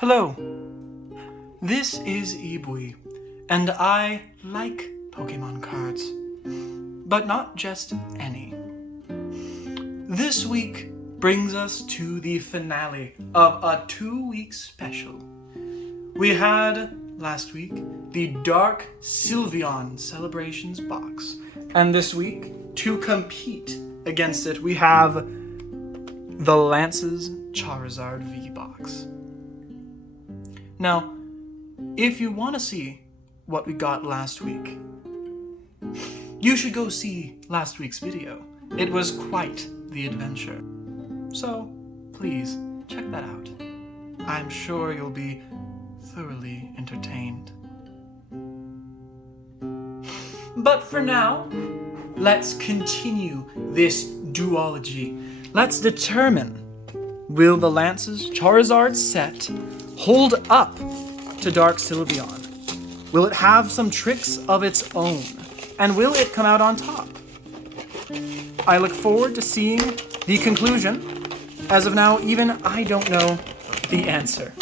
Hello, this is E-bui, and I like Pokemon cards, but not just any. This week brings us to the finale of a 2-week special. We had, last week, the Dark Sylveon Celebrations box, and this week, to compete against it, we have the Lance's Charizard V box. Now, if you want to see what we got last week, you should go see last week's video. It was quite the adventure. So, please, check that out. I'm sure you'll be thoroughly entertained. But for now, let's continue this duology. Let's determine, will the Lance's Charizard set hold up to Dark Sylveon? Will it have some tricks of its own? And will it come out on top? I look forward to seeing the conclusion. As of now, even I don't know the answer.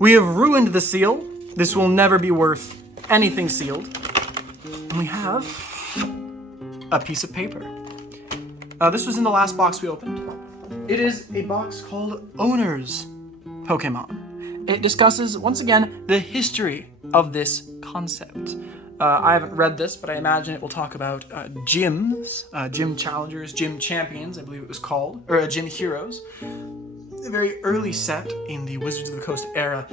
We have ruined the seal. This will never be worth anything sealed. And we have a piece of paper. This was in the last box we opened. It is a box called Owner's Pokemon. It discusses, once again, the history of this concept. I haven't read this, but I imagine it will talk about gyms, gym challengers, gym champions, I believe it was called, or gym heroes. A very early set in the Wizards of the Coast era,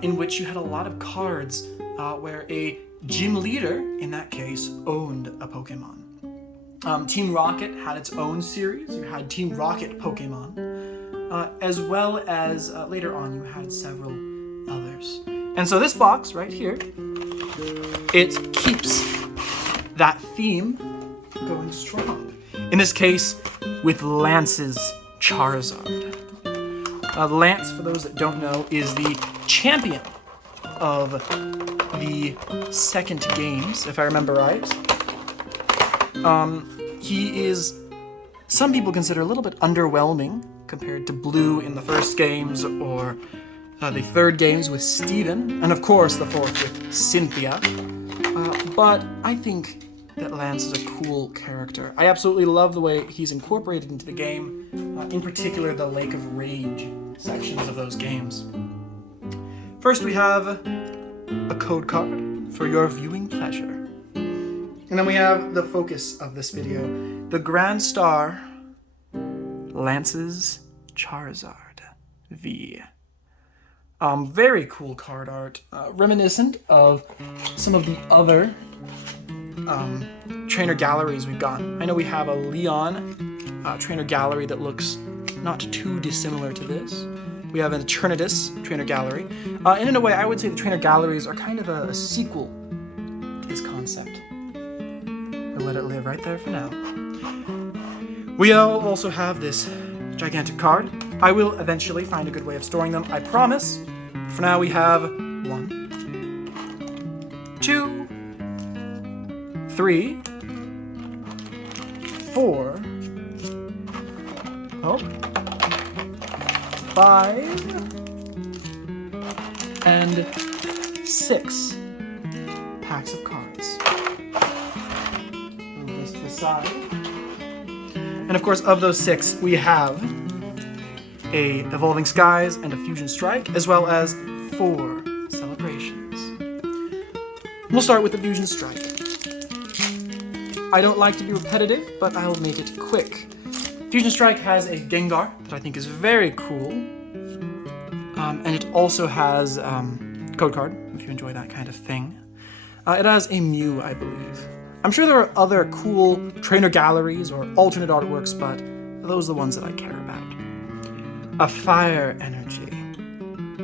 in which you had a lot of cards where a gym leader, in that case, owned a Pokemon. Team Rocket had its own series. You had Team Rocket Pokemon, as well as later on you had several others. And so this box right here, it keeps that theme going strong. In this case, with Lance's Charizard. Lance, for those that don't know, is the champion of the second games, if I remember right. He is, some people consider, a little bit underwhelming compared to Blue in the first games, or the third games with Steven, and of course the fourth with Cynthia. But I think that Lance is a cool character. I absolutely love the way he's incorporated into the game, in particular the Lake of Rage sections of those games. First we have a code card for your viewing pleasure. And then we have the focus of this video, the Grand Star, Lance's Charizard V. Very cool card art, reminiscent of some of the other trainer galleries we've gotten. I know we have a Leon trainer gallery that looks not too dissimilar to this. We have an Eternatus trainer gallery. And in a way, I would say the trainer galleries are kind of a sequel to this concept. We'll let it live right there for now. We also have this gigantic card. I will eventually find a good way of storing them, I promise. For now, we have 1, 2, 3, 4, 5, and 6 packs of cards. Move this to the side. And of course, of those 6, we have a Evolving Skies and a Fusion Strike, as well as 4 Celebrations. We'll start with the Fusion Strike. I don't like to be repetitive, but I'll make it quick. Fusion Strike has a Gengar that I think is very cool, and it also has code card, if you enjoy that kind of thing. It has a Mew, I believe. I'm sure there are other cool trainer galleries or alternate artworks, but those are the ones that I care about. A Fire Energy.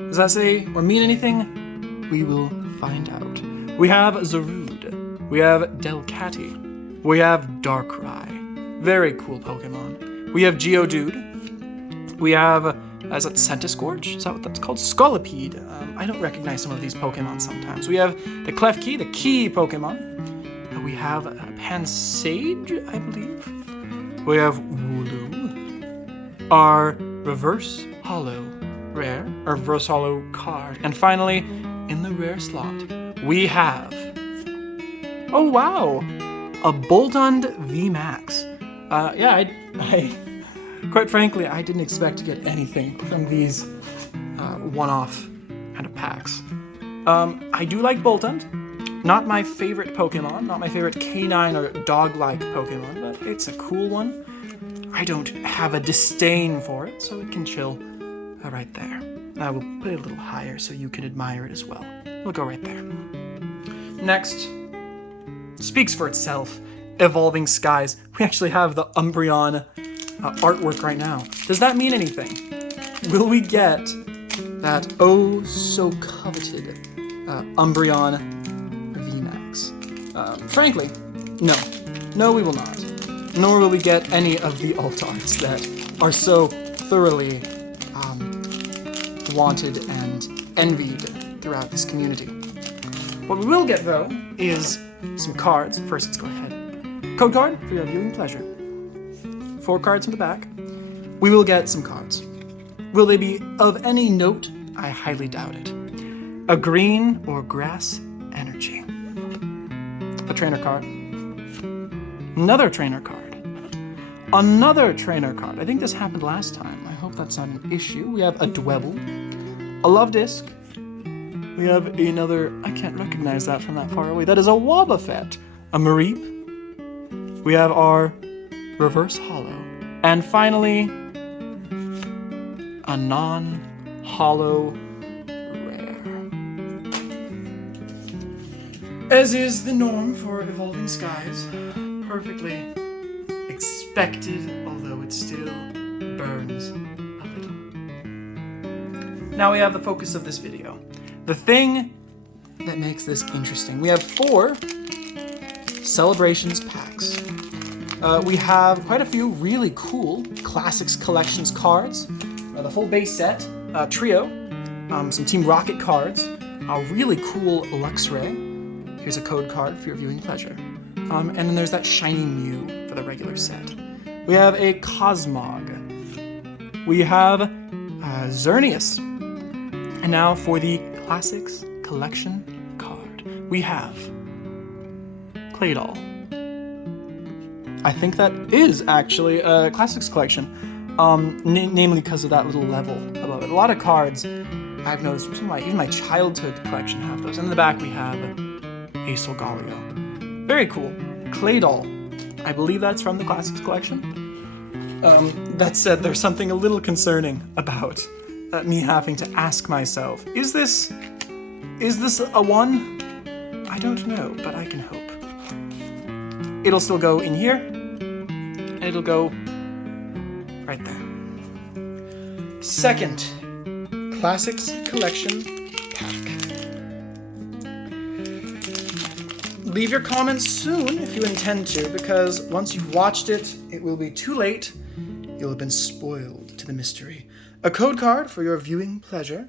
Does that say or mean anything? We will find out. We have Zarude. We have Delcatty. We have Darkrai. Very cool Pokemon. We have Geodude. We have, is that Centiskorch? Is that what that's called? Scolipede. I don't recognize some of these Pokemon sometimes. We have the Klefki, the Key Pokemon. We have Pansage, I believe. We have Wooloo. Our Reverse Hollow rare, or reverse hollow card. And finally, in the rare slot, we have, oh wow, a Boltund VMAX. Yeah, I quite frankly, I didn't expect to get anything from these one-off kind of packs. I do like Boltund. Not my favorite Pokemon, not my favorite canine or dog-like Pokemon, but it's a cool one. I don't have a disdain for it, so it can chill right there. I will put it a little higher so you can admire it as well. We'll go right there. Next, speaks for itself, Evolving Skies. We actually have the Umbreon artwork right now. Does that mean anything? Will we get that oh so coveted Umbreon VMAX? Frankly, no. No, we will not. Nor will we get any of the alt arts that are so thoroughly wanted and envied throughout this community. What we will get, though, is some cards. First, let's go ahead. Code card for your viewing pleasure. 4 cards in the back. We will get some cards. Will they be of any note? I highly doubt it. A green or grass energy. A trainer card. Another trainer card. Another trainer card. I think this happened last time. I hope that's not an issue. We have a Dwebble. A Love Disc. We have another... I can't recognize that from that far away. That is a Wobbuffet. A Mareep. We have our Reverse Hollow. And finally, a non-hollow rare. As is the norm for Evolving Skies, perfectly expected, although it still burns a little. Now we have the focus of this video. The thing that makes this interesting. We have 4 Celebrations packs. We have quite a few really cool Classics Collections cards. The full base set, trio, some Team Rocket cards, a really cool Luxray. Here's a code card for your viewing pleasure. And then there's that shiny Mew for the regular set. We have a Cosmog. We have Xerneas. And now for the Classics Collection card, we have Claydol. I think that is actually a Classics Collection, namely because of that little level above it. A lot of cards I've noticed, even my childhood collection have those. And in the back we have a Solgaleo. Very cool. Claydol. I believe that's from the Classics Collection. That said, there's something a little concerning about me having to ask myself, is this a 1? I don't know, but I can hope. It'll still go in here, and it'll go right there. Second, Classics Collection pack. Leave your comments soon if you intend to, because once you've watched it, it will be too late. You'll have been spoiled to the mystery. A code card for your viewing pleasure.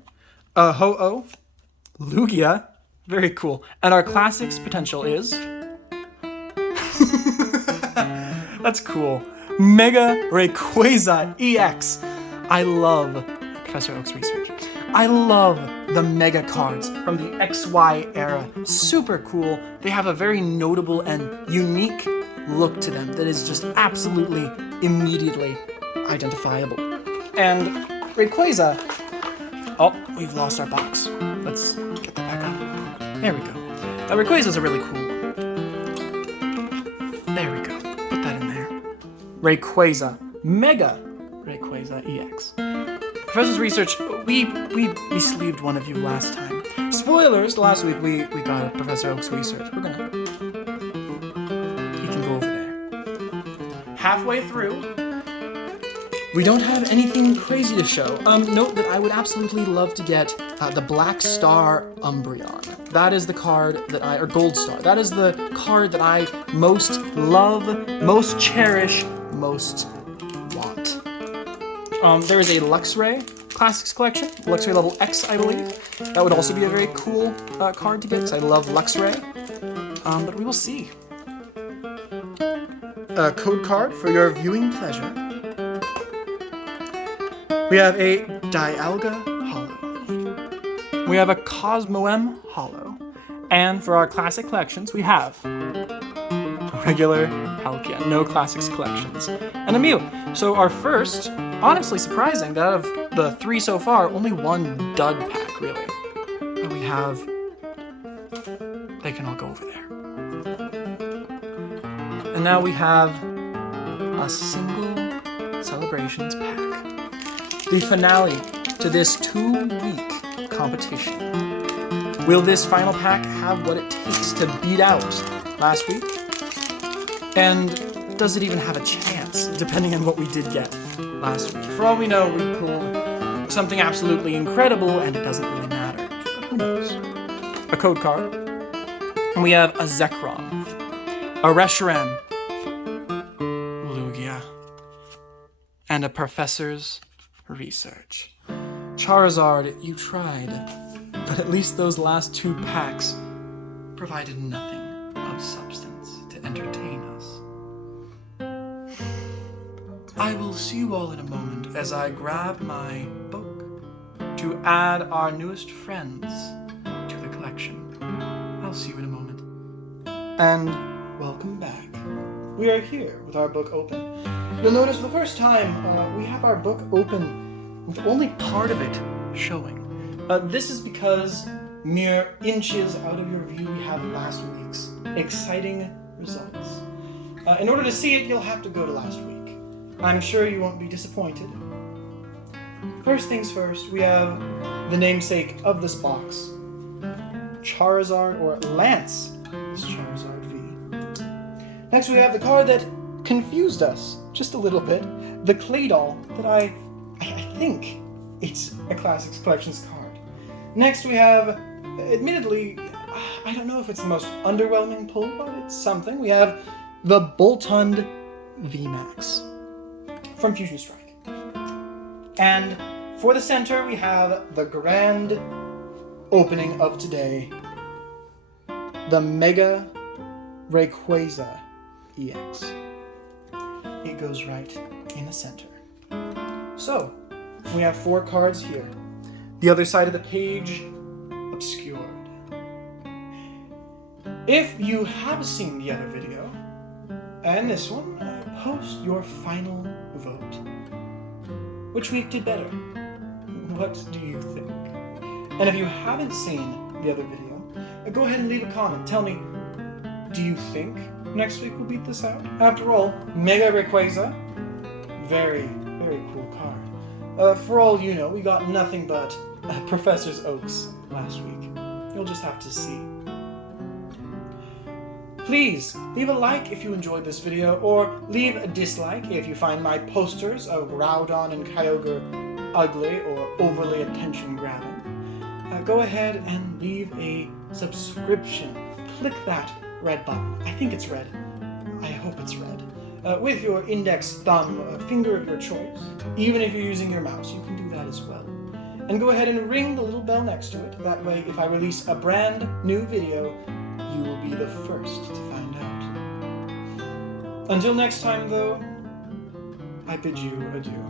A Ho-Oh. Lugia. Very cool. And our Classics potential is... That's cool. Mega Rayquaza EX. I love Professor Oak's research. I love the Mega cards from the XY era. Super cool. They have a very notable and unique look to them that is just absolutely immediately identifiable. And Rayquaza... Oh, we've lost our box. Let's get that back up. There we go. Rayquaza's a really cool one. There we go. Put that in there. Rayquaza. Mega Rayquaza EX. Professor's research, we sleeved one of you last time. Spoilers, last week we got a Professor Oak's research. He can go over there. Halfway through, we don't have anything crazy to show. Note that I would absolutely love to get the Black Star Umbreon. That is the card that or Gold Star. That is the card that I most love, most cherish, most want. There is a Luxray Classics Collection, Luxray level X, I believe. That would also be a very cool card to get, because I love Luxray. But we will see. A code card for your viewing pleasure. We have a Dialga Holo. We have a Cosmoem Holo. And for our classic collections, we have a regular Palkia, no classics collections, and a Mew. So our first, honestly surprising, that out of the 3 so far, only one dud pack, really. But we have, they can all go over there. And now we have a single Celebrations pack. The finale to this 2-week competition. Will this final pack have what it takes to beat out last week? And does it even have a chance, depending on what we did get last week? For all we know, we pulled something absolutely incredible, and it doesn't really matter. But who knows? A code card. And we have a Zekrom, a Reshiram, Lugia, and a Professor's Research. Charizard, you tried, but at least those last 2 packs provided nothing of substance to entertain us. I will see you all in a moment as I grab my book to add our newest friends to the collection. I'll see you in a moment. And welcome back. We are here with our book open. You'll notice for the first time we have our book open with only part of it showing. This is because mere inches out of your view we have last week's exciting results. In order to see it, you'll have to go to last week. I'm sure you won't be disappointed. First things first, we have the namesake of this box, Charizard, or Lance is Charizard V. Next we have the card that confused us just a little bit, the Claydol that I think it's a Classics Collections card. Next we have, admittedly, I don't know if it's the most underwhelming pull, but it's something. We have the Boltund VMAX from Fusion Strike. And for the center, we have the grand opening of today, the Mega Rayquaza EX. It goes right in the center. So, we have 4 cards here. The other side of the page, obscured. If you have seen the other video, and this one, post your final vote. Which week did better? What do you think? And if you haven't seen the other video, go ahead and leave a comment. Tell me, do you think next week we'll beat this out? After all, Mega Rayquaza, very, very cool card. For all you know, we got nothing but Professor's Oaks last week. You'll just have to see. Please leave a like if you enjoyed this video, or leave a dislike if you find my posters of Groudon and Kyogre ugly or overly attention-grabbing. Go ahead and leave a subscription. Click that red button. I think it's red. I hope it's red. With your index, thumb, finger of your choice. Even if you're using your mouse, you can do that as well. And go ahead and ring the little bell next to it. That way, if I release a brand new video, you will be the first to find out. Until next time, though, I bid you adieu.